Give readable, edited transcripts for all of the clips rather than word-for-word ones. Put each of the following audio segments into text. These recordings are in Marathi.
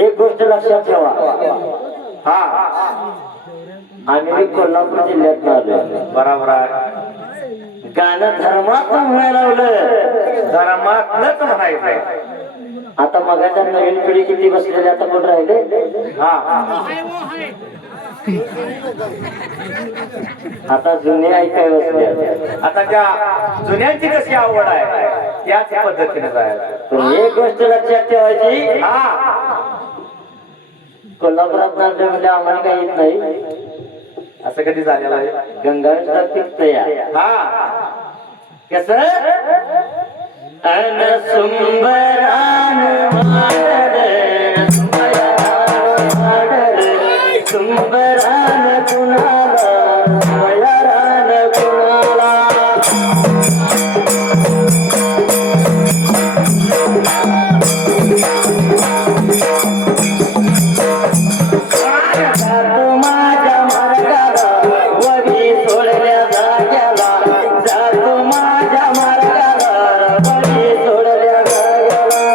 एक गोष्ट लक्षात ठेवा, हा आम्ही कोल्हापूर जिल्ह्यात आलोय, बरोबर आहे. गाणं धर्मात म्हणायला लावलं, धर्मातलंच म्हणायचंय. आता मगाच्या नवीन पिढी किती बसलेली, आता कोण राहिले? हा आता जुने ऐकाय बसले. आता त्या जुन्यांची कशी आवड आहे त्याच पद्धतीने जायचं. एक गोष्ट लक्षात ठेवायची, हा कोल्हापुरात नाट्य म्हणजे आम्हाला काही येत नाही असं कधी झालेलं आहे? गंगावेशला फिरत या, हा कस अन सुंबरान सुंबरान कुणाला वयारान कुणाला माझ्या मार्गाला वरी सोडल्या जाग्याला, जातो माझ्या मार्गाला वरी सोडल्या जाग्याला.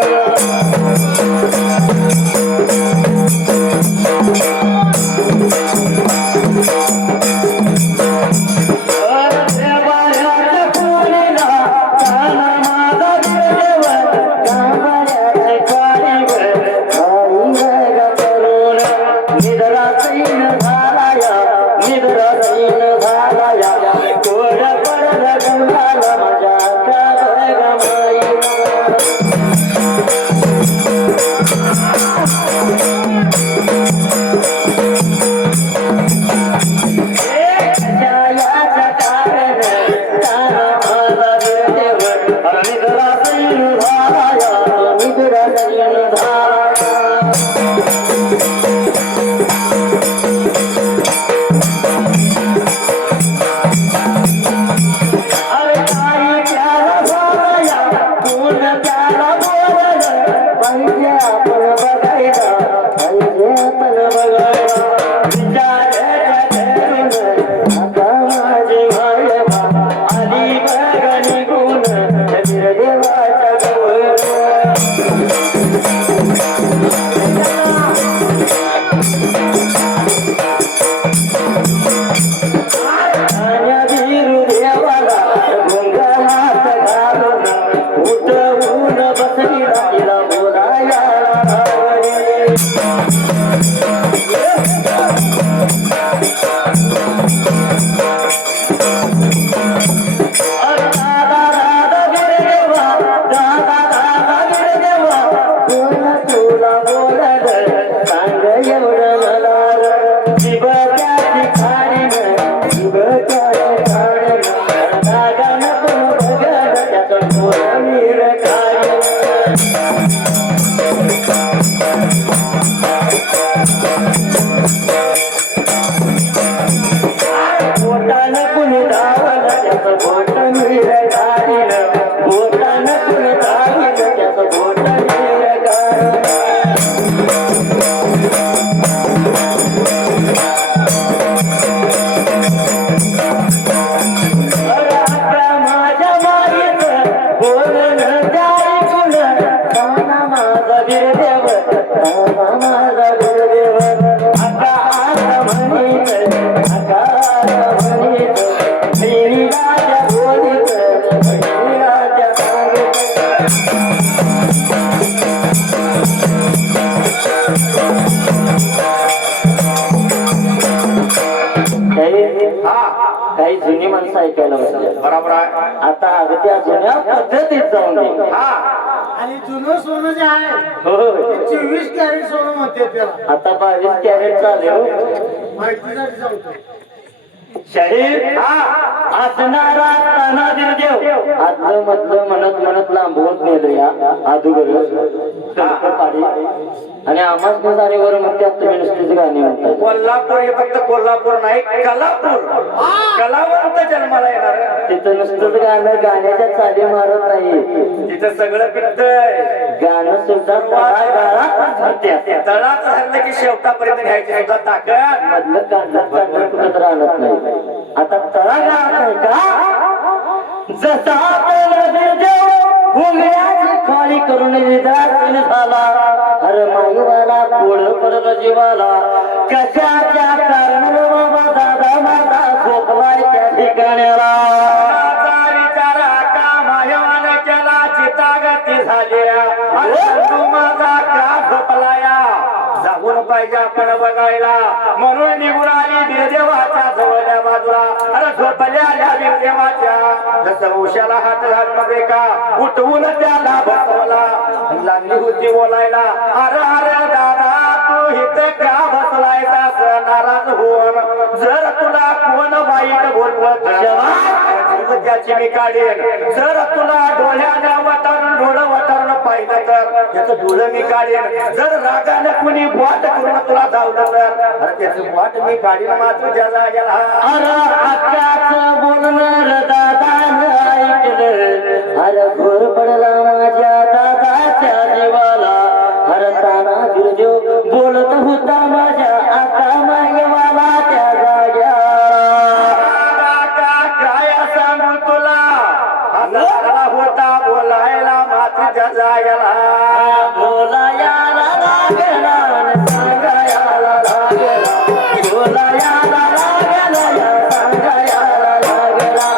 काही जुनी माणसं ऐकायला बसले. बरोबर आहे. आता अगदी जुन्या पद्धतीत जाऊन दे. हा आणि जुनं सोनं जे आहे हो 24 कॅरेट सोनं म्हणते त्याला. आता 22 कॅरेट चालू. माहितीसाठी सांगतो. शरीर असणारा ताना देव आदलं मधलं म्हणत म्हणत लांबवत नेलं या अधुगर पाडी आणि आम्हाच जाणीवर म्हणते तुम्ही नुसतीच गाणी म्हणतात. कोल्हापूर हे फक्त कोल्हापूर नाही कलापूर. कलावंत जन्माला येणार. तिथं नुसतंच गाणं गाण्याच्या चाली मारत नाही. तिथं सगळं पिकतंय. गाणं सुद्धा तळात धरलं की शेवटापर्यंत घ्यायची सुद्धा ताकद. मधलं काढलं कुठं राहत नाही. आता तळा गाणं नाही का जसा खाली करून निदान झाला. अरे माईवाला पुढं पडलं जीवाला कशाच्या कारणानं बाबा दादा माझा झोपलाय त्या ठिकाण्याला. विचारा का मायवान केला चितागती झाल्या. तू माझा का झोपलाया जाऊन पाहिजे आपण बघायला. म्हणून निघून आली वीरदेवाच्या जवळल्या बाजूला. अरे झोपल्या वीरदेवाच्या जसं उशाला हात घालून का उठवून त्याला बसवला. लागली होती बोलायला अरे अरे दादा तू इथे का बसलाय नाराज होऊन. जर तुला कोण वाईट बोलवत त्याची मी काढेन. जर तुला डोळ्यानं वटारून डोळं वटारून पाहिलं तर त्याचं डोळं मी काढेन. जर रागाने कुणी वाट करून तुला धावलं तर अरे त्याचं वाट मी काढीन मात्र त्या जागेला. अरे आकाच बोलणार दादानं ऐकलं. अरे घोर पडला माझ्या दादाच्या जीवाला. अरे ताना गिरदेव बोलत होता माझ्या आता मायवाला त्या जाग्या. काय सांगू तुला असला होता बोलायला मात्र त्या जागेला. बोलायाला लागला सांगायाला लागला. बोलायाला लागला सांगायाला लागला.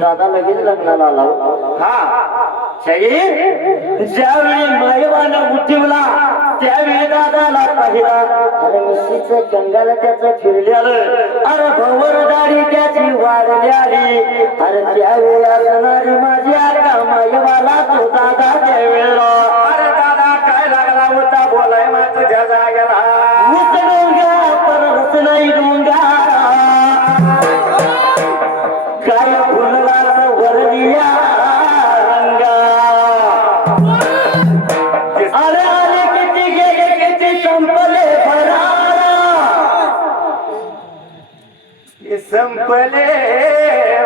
दादा लगेच लग्नाला आला. हा ज्यावेळी मायवानं उठवला त्यावेळी दादाला पाहिला. अरे मिशीचं कंगाला त्याचं फिरल्यालं. अरे भवरदारी त्याची वाढल्याली. अरे त्यावेळी असणारी माझी आका मायवाला तो दादा त्यावेळेला. अरे दादा काय लागला होता बोलाय मात्र त्या जागेला. उच डोंगा परत नाही डोंगा काय फुलला वरलिया रंगा. अरे आले किती गेले किती संपले भरारा. संपले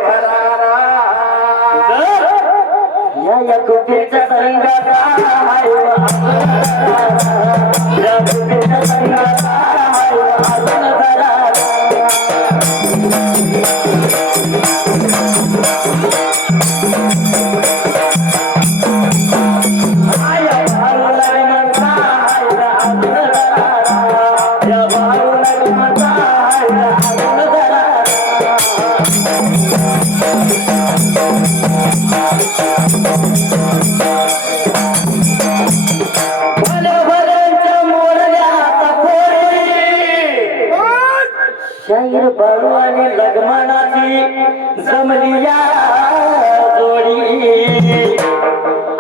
भरारा. या कुटीच्या संगाचा या कुटीच्या संगाचा शाहीर बाळू आणि लग्नाची जमली या जोडी.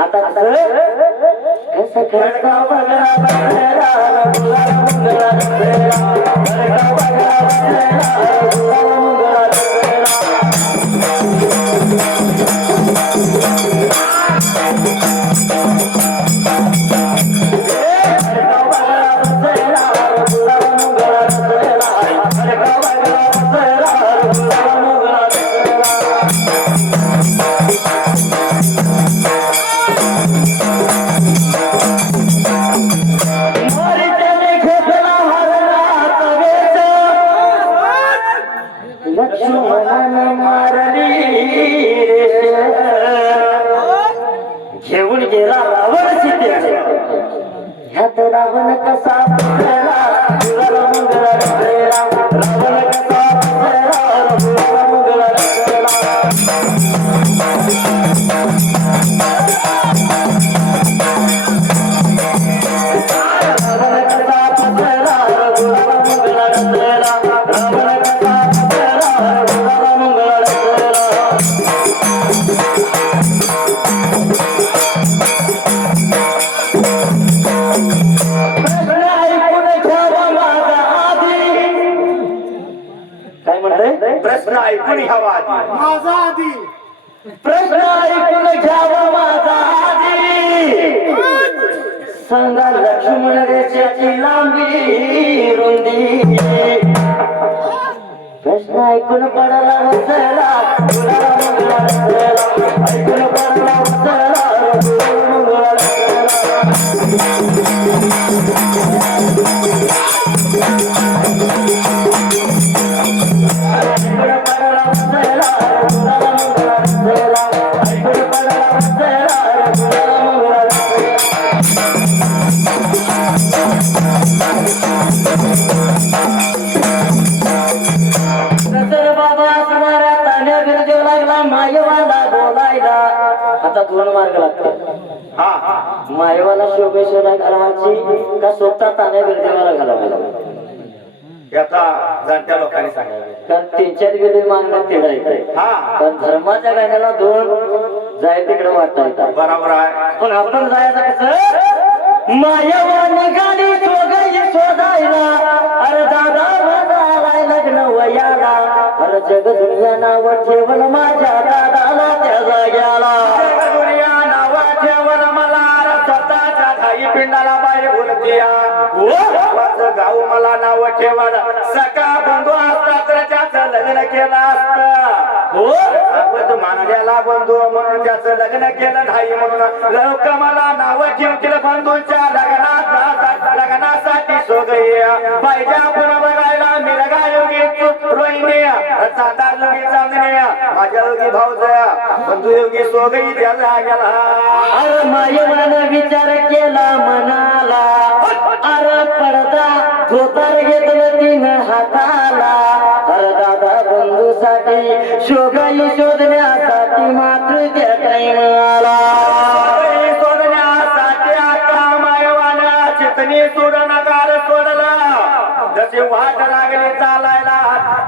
आता कसं खडका बघा बघा गुलाब मुंगळा खडका बघा बघा गुलाब मुंगळा जिंकून गेला रावण सीतेचे ह्यात रावण कसा फसला गुलाला मंगळा रचलेला रावण कसा फसला गुलाला मंगळा रचलेला काय म्हणताय प्रश्न ऐकून घ्यावा आधी. माझा आधी प्रश्न ऐकून घ्यावा माझा आधी सांगा लक्ष्मण रेषेची लांबी रुंदी प्रश्न ऐकून पडाला वसला गुलाला मंगळा रचलेला ऐकून पडाला वसला गुलाला मंगळा रचलेला आता दोन मार्ग लागतात हा मायवाला शोभेश्वरा घालवायची का स्वतः तान्या बिरदेवाला घालावायला याचा जाणत्या लोकांनी सांगावे. कारण त्यांच्यात गेले मागण्यात तेढा येत हा पण धर्माच्या गाण्याला दोन जाय तिकडे वाटता येतात बरोबर आहे. पण आपण जायचं कसं मायवानी गाडी दोघही शोधायला अरे दादा माझा आलाय लग्न वयाला अरे जग दुनिया नाव ठेवल माझ्या दादाला त्या जाग्याला दुनिया नावा ठेवल मला स्वतःच्या धाई पिंडाला बाहेर बोलतिया गावाचं गाव मला नाव ठेवल सका बंधू असता तर त्याचं लग्न केलं असतं सोबत मानल्याला बंधू म्हणून त्याचं लग्न केलं नाही म्हणून लोक मला नाव ठेवतील बंधूंच्या लग्नासाठी सोगया पाहिजे आपण बघायला मिरगा योगी रोहिणी चांदा योगी चांदण्या माझ्या योगी भाऊजया बंधू योगी सोगई त्याला गेला अरे मायवानं विचार केला मनाला अरे पडदा धोतर घेतलं तीन हाताला अरे दादा बंधूसाठी शोगाई शोधण्यासाठी मात्र त्या टाइमला सोडण्यासाठी आता मायवानं चितनी सोडणार सोडला जशी वाट लागली चालायला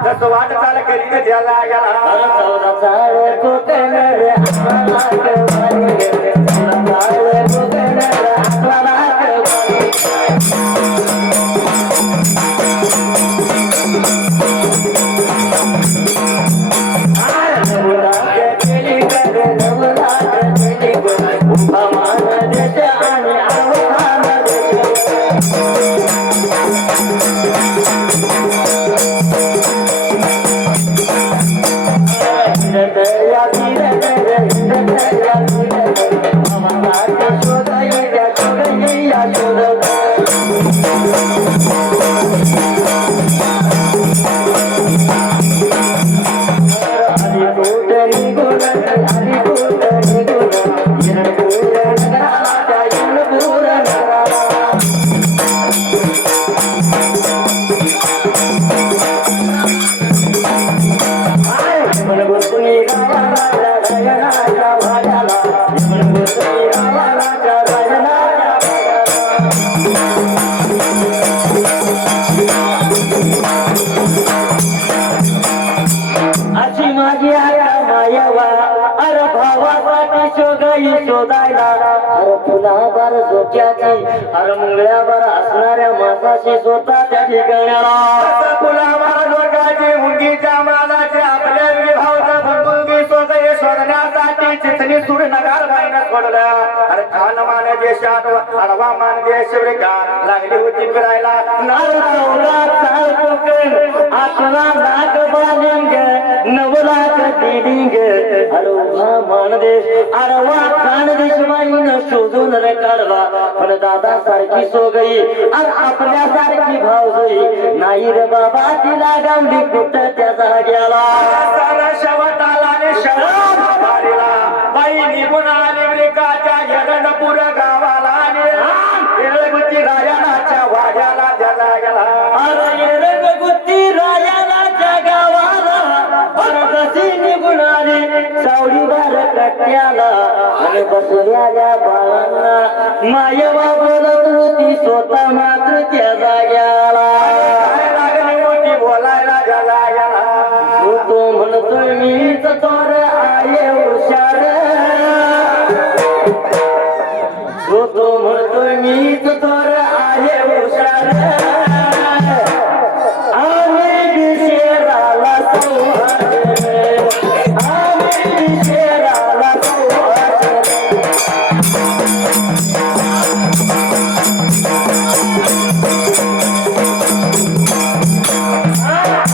जसं वाट चाल करीत त्याला गेला अरे चौदा चाळ कोकण रे आम्हाला कवाली रे चौदा चाळ कोकण रे आम्हाला कवाली अशी माझी आया मायावा अरे भावासाठी शोगाई शोधायला अरे फुलावर झोक्याची अरे मुंगळ्यावर असणाऱ्या मासाशी स्वतः त्या ठिकाणाला फुलावर लोकांची मुंगीच्या मालाची आपल्या भावचा बंधुकी सोगई शोधण्यासाठी चितनी सूर नगार बाईनं सोडलं अरे खान मान देशात अडवा मान देश लागली होती फिरायला आठवा लाख बालिंग नवलाख दिलिंग अरे उभा मानदेश अरवा खानदेश बाईनं शोधून रे काढला पण दादा सारखी सोगई अरे आपल्या सारखी भावजई नाही रे बाबा तिला गावली कुठं त्या जाग्याला शवताला शरद बाई निघून आली वृकाच्या जगण कट्ट्याला आणि बसलेल्या बाळांना मायवा बोलत होती स्वतः मात्र त्या जाग्याला लागली होती बोलायला जगायला तो म्हणतोय मीच तोर आहे हुशार तो म्हणतोय मीच तोर आहे हुशार आम्ही बिशेराला सौहार्द आम्ही बिशेराला सौहार्द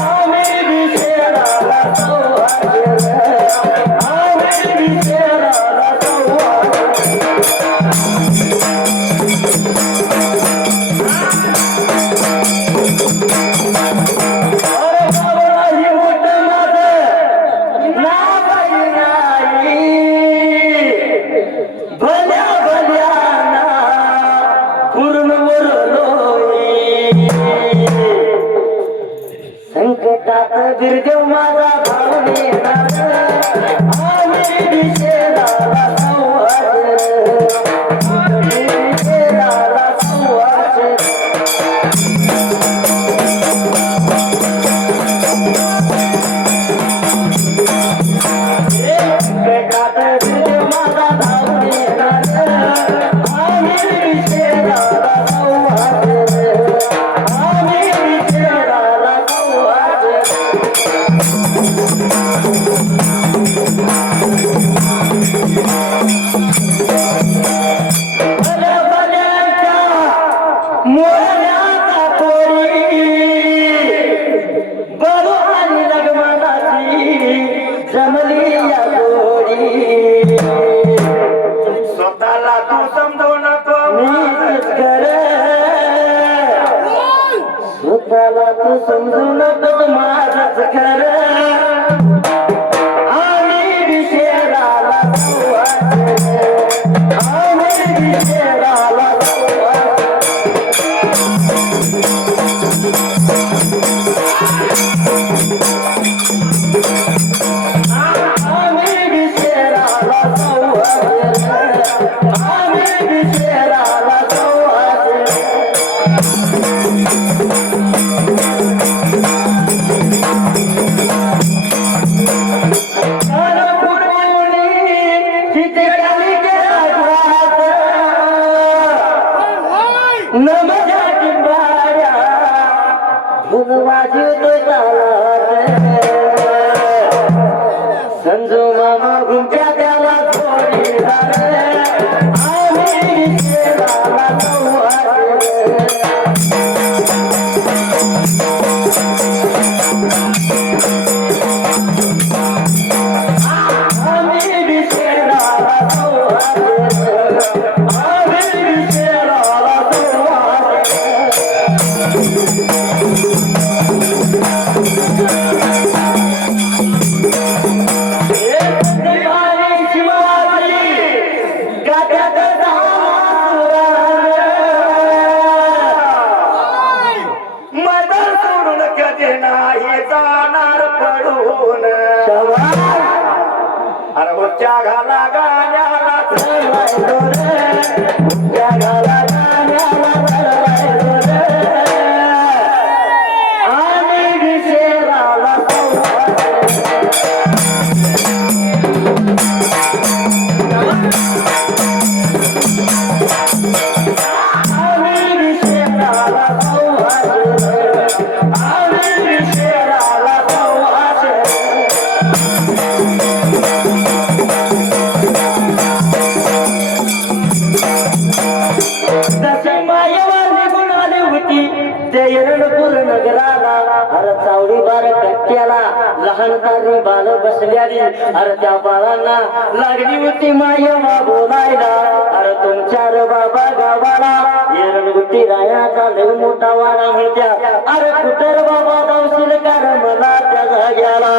आम्ही बिशेराला सौहार्द आम्ही बिशेराला सौहार्द अरे बाबा ही मोठं माझं नाव नाही भल्या भल्याना पूर्ण वरलोई संकटात बिरदेव माझा भाव येणार आम्ही बिशेराला सौहार्द आम्ही बिशेराला सौहार्द बेटात बिरदेव माझा भाव येणार आम्ही बिशेराला सौहार्द आम्ही बिशेराला सौहार्द भल्या भल्याच्या मोहऱ्याचा तोरी बरो आणि लगमनाची जमली या जोडी स्वतःला तू समजू नको मीच कर स्वतःला तू समजू नको माझच कर आम्ही बिशेराला सौहार्द आम्ही बिशेराला सौहार्द आम्ही बिशेराला सौहार्द आम्ही बिशेराला सौहार्द संजू मामा घुमत्या त्याला जोडीदार आम्ही बिशेराला सौहार्द आम्ही बिशेराला सौहार्द आम्ही बिशेराला सौहार्द शिवाजी गाठ्यात मदर सोडून कधी नाही जाणार पडून अरे उच्चा घाला गाण्याला आम्ही बिशेराला आम्ही बिशेराला सौहार्द आम्ही बिशेराला सौहार्द तशी मायवा निघून आली होती त्या एरणपूर नगराला अरे चावडी बार कट्ट्याला लहानपणी बाल बसल्याली अरे त्या बाळांना लागली होती मायवा बोलायला अरे तुमच्या रे बाबा गावाला एरणगुट्टी रायाचा लय मोठा वाडा म्हणत्या अरे कुठे बाबा जाऊशील का रे मला त्या जाग्याला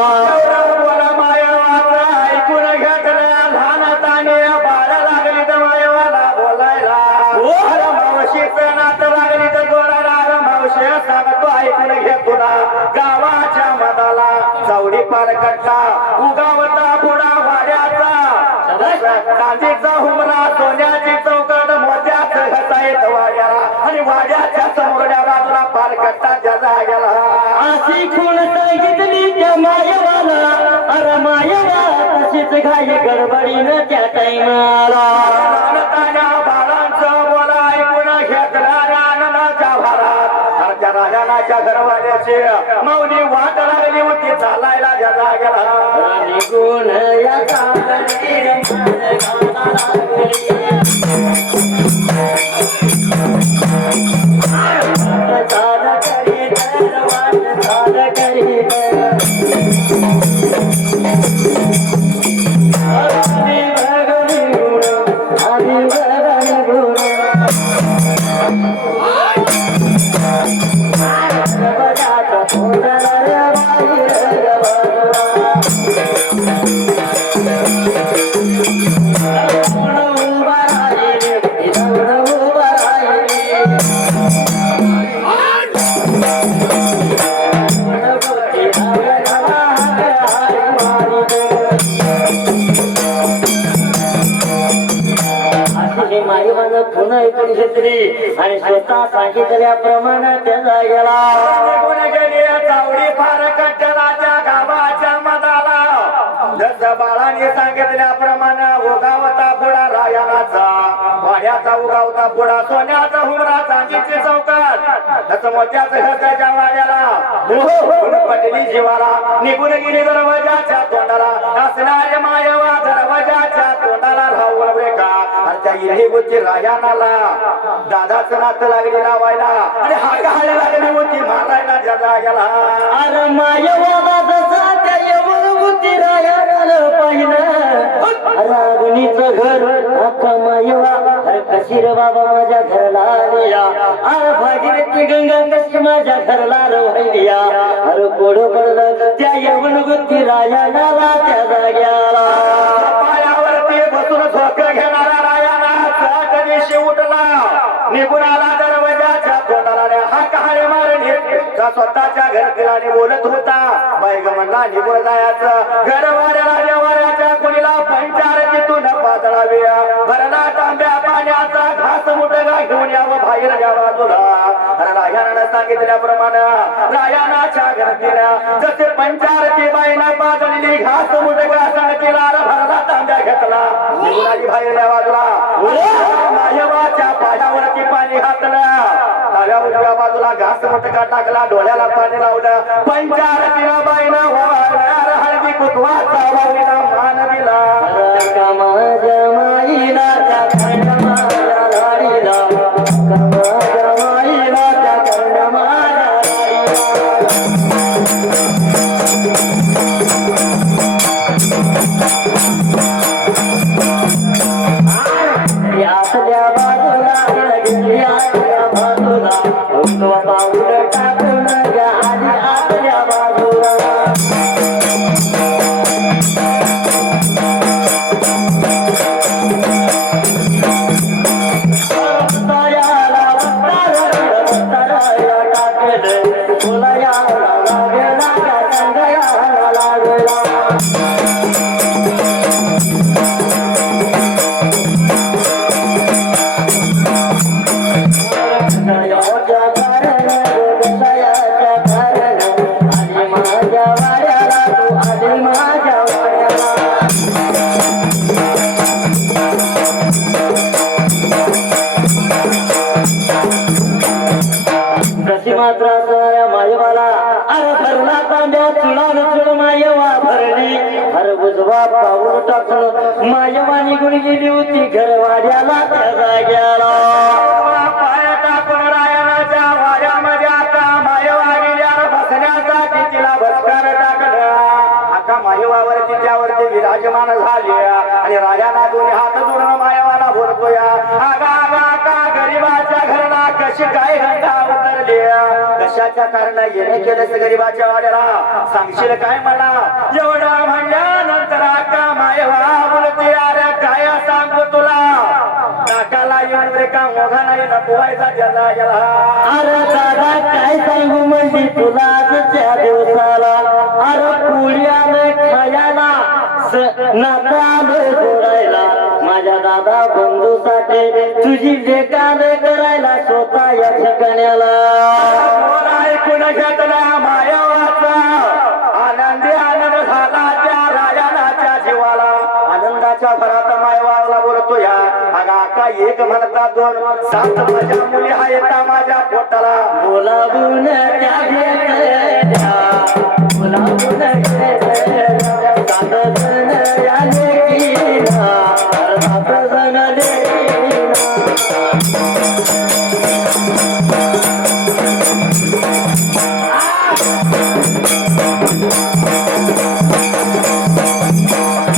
बोला मायवाचा ऐकून घेतल्या लहानताने बाळा लागली तर मायवाला बोलायला अरे मावशीचं नात लागली तर जोडाला अरे मावशी सांगतो ऐकून घे तुला गावाच्या मदाला चौडी पार कट्टा उगावता पुढा वाड्याचा हुमरा सोन्याची चौकट मोत्याच घसायत वाड्याला आणि वाड्याच्या समोरच्या बाजूला पालकट्टाच्या जाग्याला अशी खूण सांगितली त्या मायवाला अरे मायवा तशीच घाई गडबडीनं त्या टाइमाला तान्या बाळांचं बोला ऐकून घेतला रानाच्या भारात त्या राजानाच्या घरवाल्याची मौनी वाट लागली होती चालायला त्या जाग्याला निघून या चालती रंगाला लागली. चाल करीत वाट चाल करीत आम्ही भगवी गुण आम्ही भगवी गुण बजाचा तोंडाला रे बाई रे बाजूला उभा राहिली उभा अशी माईवानं पुन्हा ऐकून घेतली आणि स्वतः सांगितल्याप्रमाणे त्या जागेला निघून गेली चावडी फार कट्टलाच्या गावाच्या मदाला जसं बाळाने सांगितल्याप्रमाणे उगावता पुढा रायानाचा वाड्याचा उगावता पुढा सोन्याचा हुमरा चांदीची चौकात तसं मोत्याचं घरच्या वाड्याला पटली जीवाला निघून गेली दरवाजाच्या तोंडाला असणारे मायवा दरवाजाच्या तोंडाला राहू का आणि त्या इरही गोची रायानाला दादाचं नातं लागली लावायला आणि हाकाहायला लागली होती मारायला त्या जाग्याला अरे मायवा जसा त्या यवनभूती रायाला पाहिलं रागणीचं घर अख्खा मायवा अरे कशी रे बाबा माझ्या घरला आलिया अरे भागीरथी गंगा कशी माझ्या घरला रवैया अरे कोड पडलं त्या यवनभूती रायाला त्या जाग्याला पायावरती बसून झोकं घेणारा रायाला कधीशी उठला निघून आला दरवाजाच्या तोंडाला हाकाहाळे मारली स्वतःच्या घरतीला बोलत होता बाईग म्हणला निघून जायचं घरवाड्याला देवाऱ्याच्या कुणीला पंचारतीतून पातळावे भरला तांब्या पाण्याचा घास मुठगा घेऊन यावं बाहेर या बाजूला रायानं सांगितल्याप्रमाणे रायानाच्या घरतीला जसे पंचारती बाईनं पातळलेली घास मुठगा सांगितला भरला तांब्या घेतला निघून आली बाहेर या बाजूला मायवाच्या पायावरती पाणी घातलं डाव्या उजव्या बाजूला घास मुटका टाकला डोळ्याला पाणी लावलं पंचारतीला बाईनं हळदी कुतवाचा वावीला मान दिला माझ्या माईला त्या कर्ण माझ्या लाडीला माझ्या माईला त्या कर्ण माझ्या आतल्या बाजूला गेली आतल्या बाजूला पाऊल टाकून घ्या आधी आतल्या बाजूला मायवाला अरे भरला तांब्या चुळान चुळ मायवा भरली अरे उजवा पाऊल टाकलं मायवा निघून गेली होती घरवाड्याला त्या जाग्याला पाय टाकून रायनाच्या वाड्यामध्ये आता मायवा गेल्या बसण्यासाठी तिला बसकार टाकलं आता मायवावरती त्यावरती विराजमान झाले आणि राजाना दोन्ही हात जोडून मायवाला बोलतोय आगा आगा का गरीबाच्या घरला कशी काय घंटा उतरली कशाच्या कारण येणे केलेस गरीबाच्या वाड्याला सांगशील काय मला एवढं म्हणल्यानंतर आका मायवा बोलते अरे काय सांगू तुला नाकाला येऊन रे का मोघा नाही नकोवायचा ज्याला गेला अरे दादा काय सांगू म्हणजे तुला आजच्या दिवसाला अरे पुण्यानं खायला नाताला जोडायला माझ्या माझ्या दादा बंधूसाठी तुझी लेकान करायला स्वतः या ठिकाण्याला ऐकून घेतला मायावाचा आनंदी आनंद झाला त्या राजानाच्या जीवाला आनंदाच्या भरात मायवाला बोलतो या अगा का एक म्हणता दोन 7 माझ्या मुली आहेत माझ्या पोटाला बोलावून त्या भेटल्या बोलावून सात जण या लेकीला सात जण लेकीला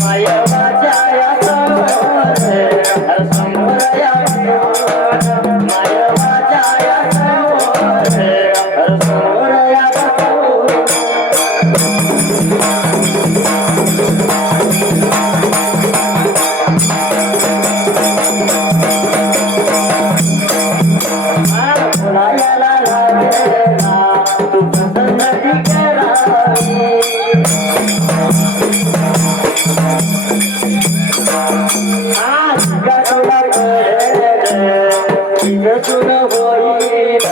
मायवाच्या या समोर या मायवाच्या या समोर या बोलायला लागेला तू पसंत करावी आज गडला पडेल तिथं तुन होईल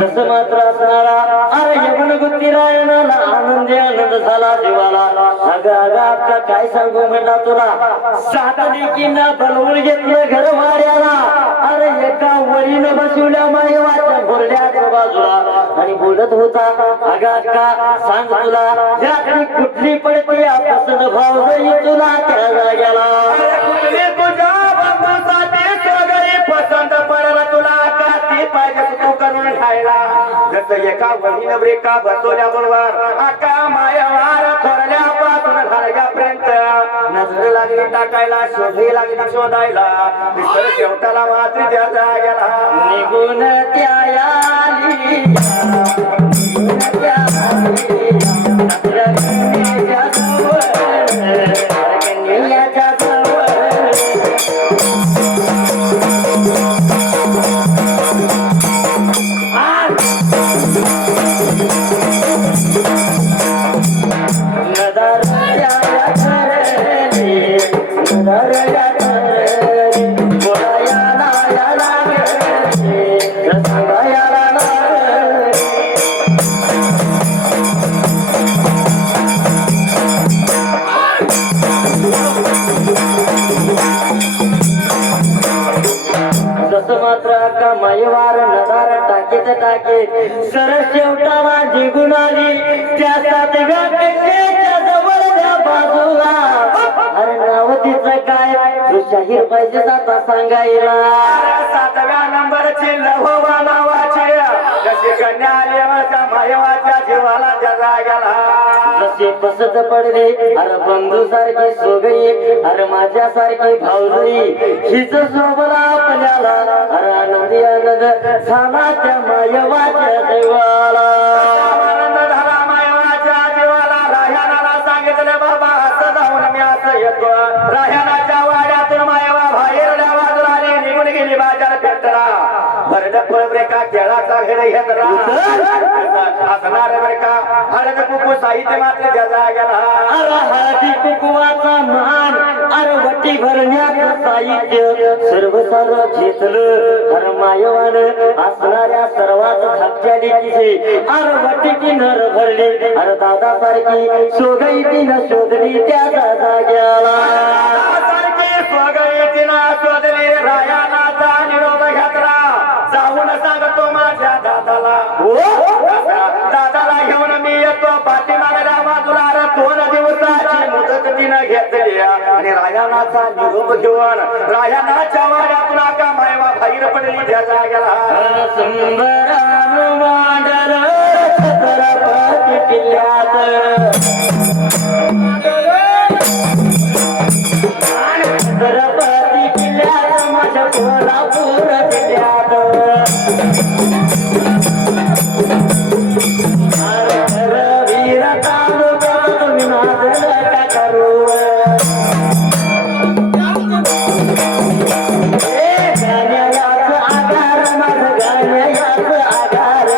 जसं मात्र असणारा अरे यमन गुत्ती रायणाला आनंदी आनंद झाला जीवाला अगं अगं आता काय सांगू म्हणला तुला 7 लेकींना बोलवून घेतलं घर वाड्याला अरे एका वरीनं बसवल्या मायवाच्या बोरड्याच्या बाजूला आणि बोलत होता अगं अक्का सांग तुला यातली कुठली पडते पसंत भाव तुला त्या जाग्याला कुठली तुझ्या बंधूसाठी सगळी पसंत पडला तुला का ती पाहिजे तू करून खायला जसं एका वहीनं ब्रेका बसवल्या बरोबर आका मायावार थोरल्यापासून घालग्यापर्यंत नजर लागली टाकायला शोधे लागली शोधायला विसर शेवटाला मात्र त्या जाग्याला निघून त्या आली निघून त्या आली आपल्या कन्याच्या जवळ कन्याच्या जवळ जसं मात्र का मायवार नदार टाकीत टाके सरळ शेवटाला जिंकून आली त्या 7व्या कन्येच्या जवळच्या बाजूला अरे नाव तिचं काय तू शाहीर पाहिजे आता सांगायला 7व्या नंबरची लहोवा नावाची जशी कन्या आल्याच्या मायवाच्या जीवाला त्या जाग्याला जसे पसंत पडले अरे बंधू सारखी सोगई अरे माझ्या सारखी भाऊजई हिच सोबला आपल्याला अरे आनंदी आनंद झाला त्या मायवाच्या देवाला आनंद झाला मायवाच्या जीवाला राह्यानाला सांगितले बाबा असं जाऊन मी असं येतो राह्यानाच्या वाड्यातून मायवा बाहेरल्या बाजूला आली निघून गेली बाजार पेटला भरड फळ का केळाचा घेड घेतला असणार बरे का हळद कुकू साहित्य मात्र त्या जाग्याला अरे हळदी कुकुवाचा मान अरे वटी भरण्याचं साहित्य सर्व घेतलं अरे मायवान असणाऱ्या सर्वात धाकट्या लेकीचे अरे वटी नर भरली अरे दादा सारखी सोगई तिनं शोधली त्या जाग्याला सारखी स्वगई तिनं शोधली रायानाचा निरोप घेतला जाऊन सांगतो माझ्या दादाला दादाला घेऊन मी येतो पाठीमागल्या बाजूला 2 दिवसाची मुदत तिनं घेतली आणि रायानाचा निरोप घेऊन रायानाच्या वाड्यातून आका मायवा बाहेर पडली त्या जाग्याला सुंदरानु मांडल छत्रपती किल्ल्यात छत्रपती किल्ल्यात माझ्या कोल्हापूर जिल्ह्यात वीर तालुक्यात तुम्ही माझं का करू गाण्यालाच आधार माझं गाण्यालाच आधार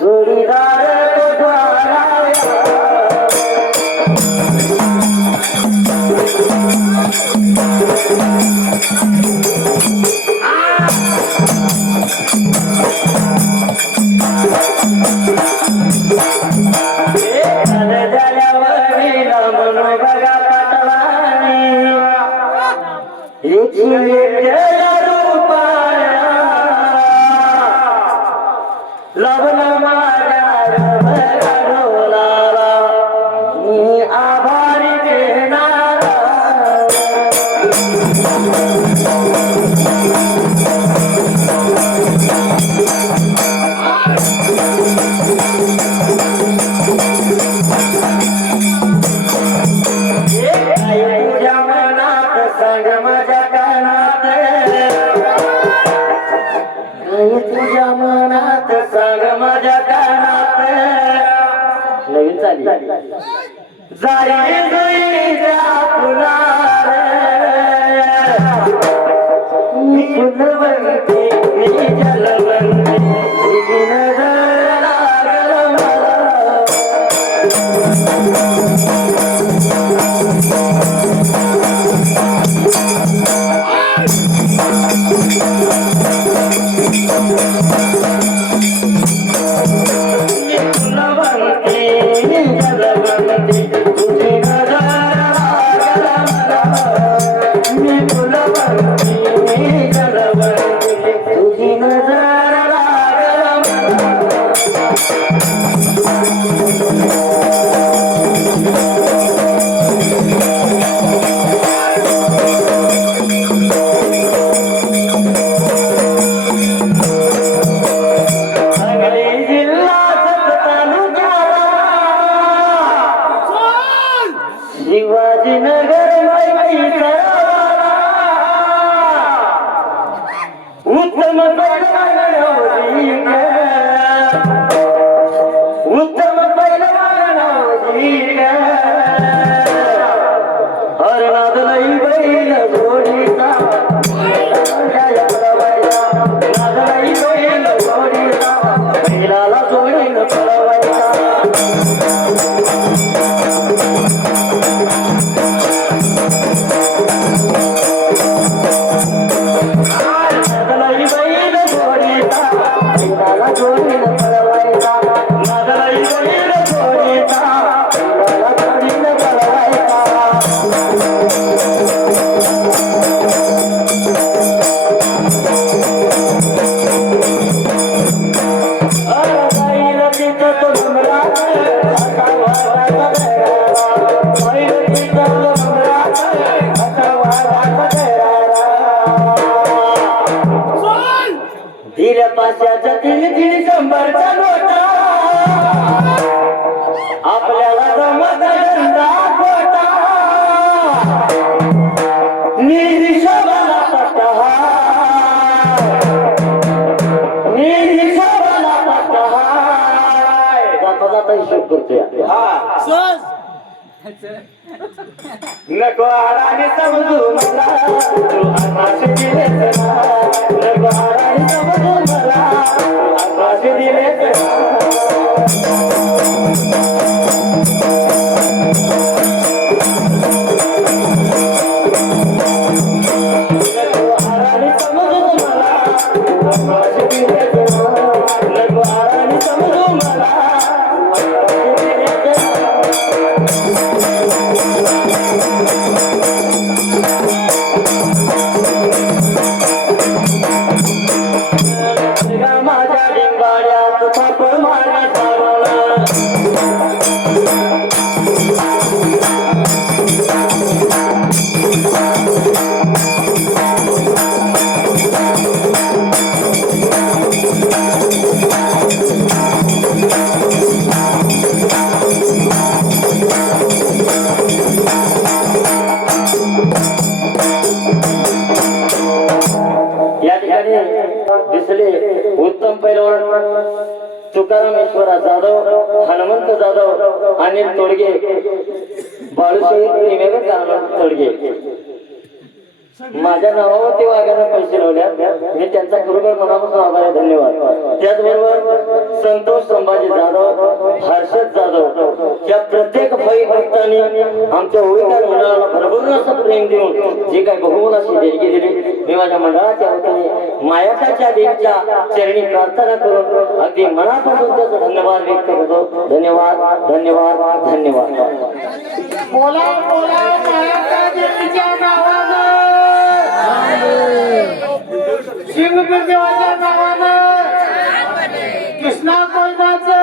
जोडीदार लग्न माझ्या डोलाला मी आभारी देणार तुझ्या मनात सांग माझ्या कानात तुझ्या मनात सांग माझ्या कानात नवीन चाली जाई तुझ्या फुलार मी फुलवंती मी जलवंती तुझी नजर लागल मला शिवाजीनगर उत्तम उत्तम हरनाद लई बैल जोडीचा नाद लई बैल जोडीचा बैलाला जोडीन पळवायचा दिल्या पाचशेच्या 3 शंभरच्या नोटा आपल्याला जमत धंदा खोटा निहिशोबाला पट्टा निहिशोबाला पट्टा जाता जाता हिशोब करतोय नको आडाने समजू मला तू आकाश दिलेच ना नको आडाने समजू मला तू आकाश दिलेच नको आडाने समजू मला तू आकाश दिलेच ना नको आडाने समजू मला तू आकाश दिलेच माझ्या डिंगाड्यात थापड मारण्यात या ठिकाणी दिसले उत्तम पैलवान तुकाराम ईश्वरा जाधव हनुमंत जाधव अनिल तोडगे बाळूसाहेब तोडगे माझ्या नावावरती वाघाने पैसे लावल्या मी त्यांचा खरोखर मनापासून आभार आहे धन्यवाद त्याचबरोबर संतोष संभाजी जाधव हर्षद जाधव या प्रत्येक भाई भक्तांनी आमच्या होळीकार मंडळाला भरभरून असं प्रेम देऊन जे काही बहुमोलाची देणगी दिली मी माझ्या मंडळाच्या वतीने मायाकाच्या देवीच्या चरणी प्रार्थना करून अगदी मनापासून त्याचा धन्यवाद व्यक्त करतो धन्यवाद धन्यवाद धन्यवाद बोला बोला मायाच्या देवीच्या नावानं शिंगपीर देवाच्या नावानं कृष्णा कोयनाचं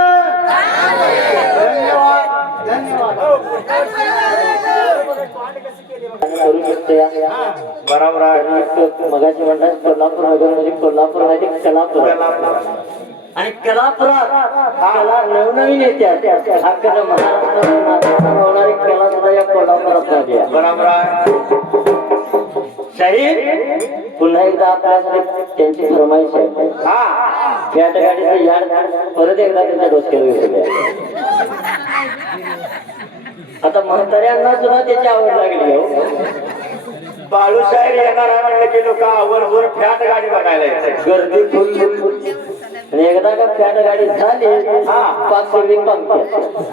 धन्यवाद धन्यवाद करू शकतो या बरोबर आहे. मगाशी म्हणतात कोल्हापूर नगर म्हणजे कोल्हापूर मध्ये कलापूर आणि कलापुरात कला नवनवीन येतात अख्खा महाराष्ट्रात होणारी कला सुद्धा या कोल्हापुरात आली आहे. बरोबर आहे. शाहीर पुन्हा एकदा आपल्याकडे त्यांची फरमाईश आहे. हा या गाडीचं याड परत एकदा त्यांच्या डोसक्यावर घेतले. आता म्हाताऱ्यांना सुद्धा त्याची आवड लागली हो. बाळूशाहीर येणार आहे म्हणलं की लोक आवर्जून फॅट गाडी बघायला येतात. गर्दी फुल आणि एकदा का फॅट गाडी झाली पाच सगळी पंक्ती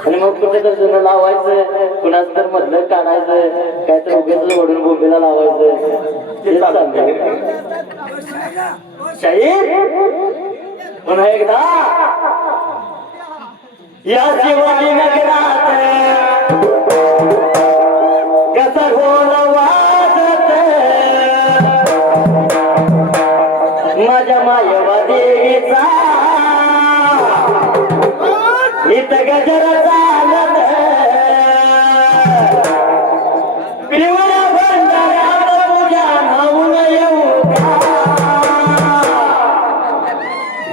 आणि मग कुठे तर जुनं लावायचं कुणाच तर मधलं काढायचं काय तर उभेच ओढून बोंबीला लावायचं ते चाललंय. शाहीर पुन्हा एकदा या शिवाजी नगरात कसा घोल वाजत माझ्या मायवा देवीचा इथ गजर चालत पिवळ्या भंडाऱ्यात तुझ्या नावून येऊ का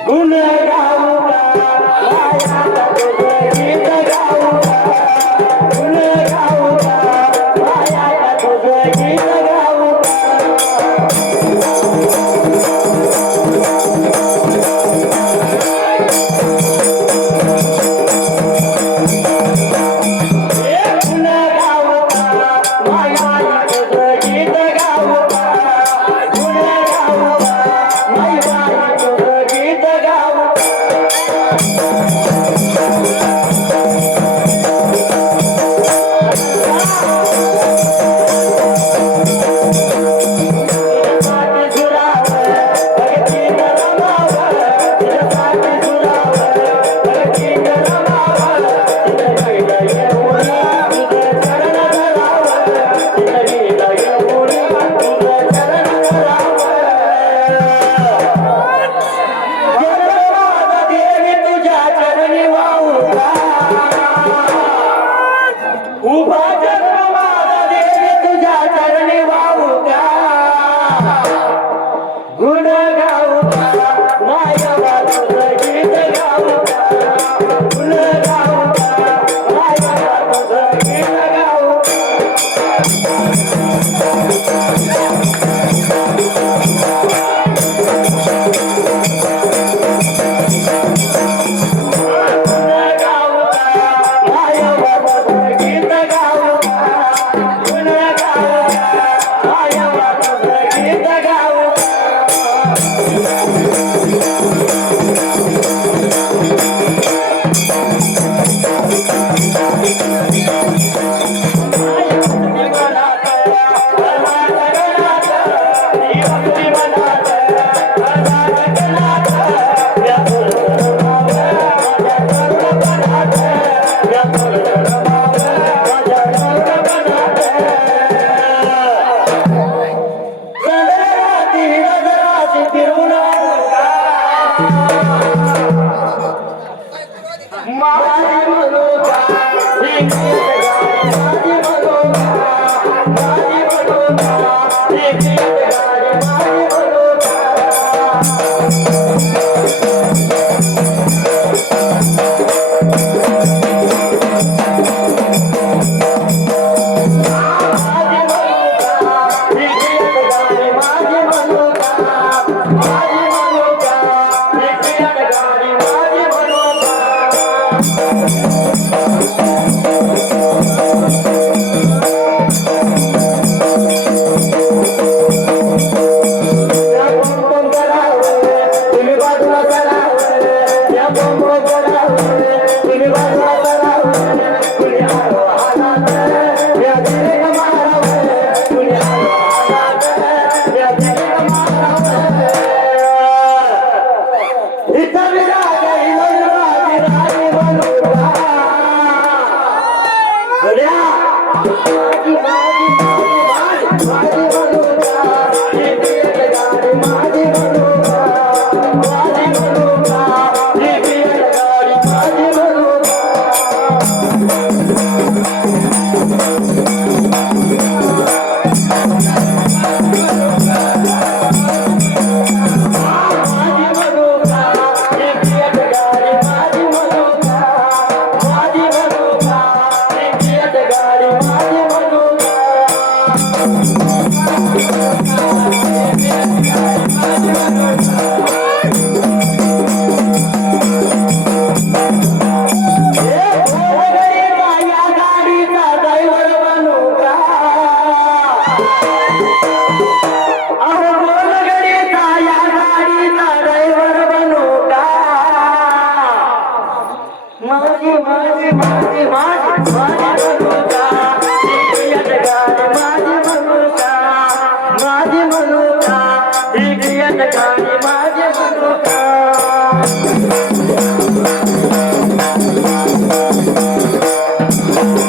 गुण गाऊ का माया तुझं गीत गाऊ का गुण गाऊ का माया तुझं गीत गाऊ माझी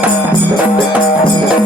वा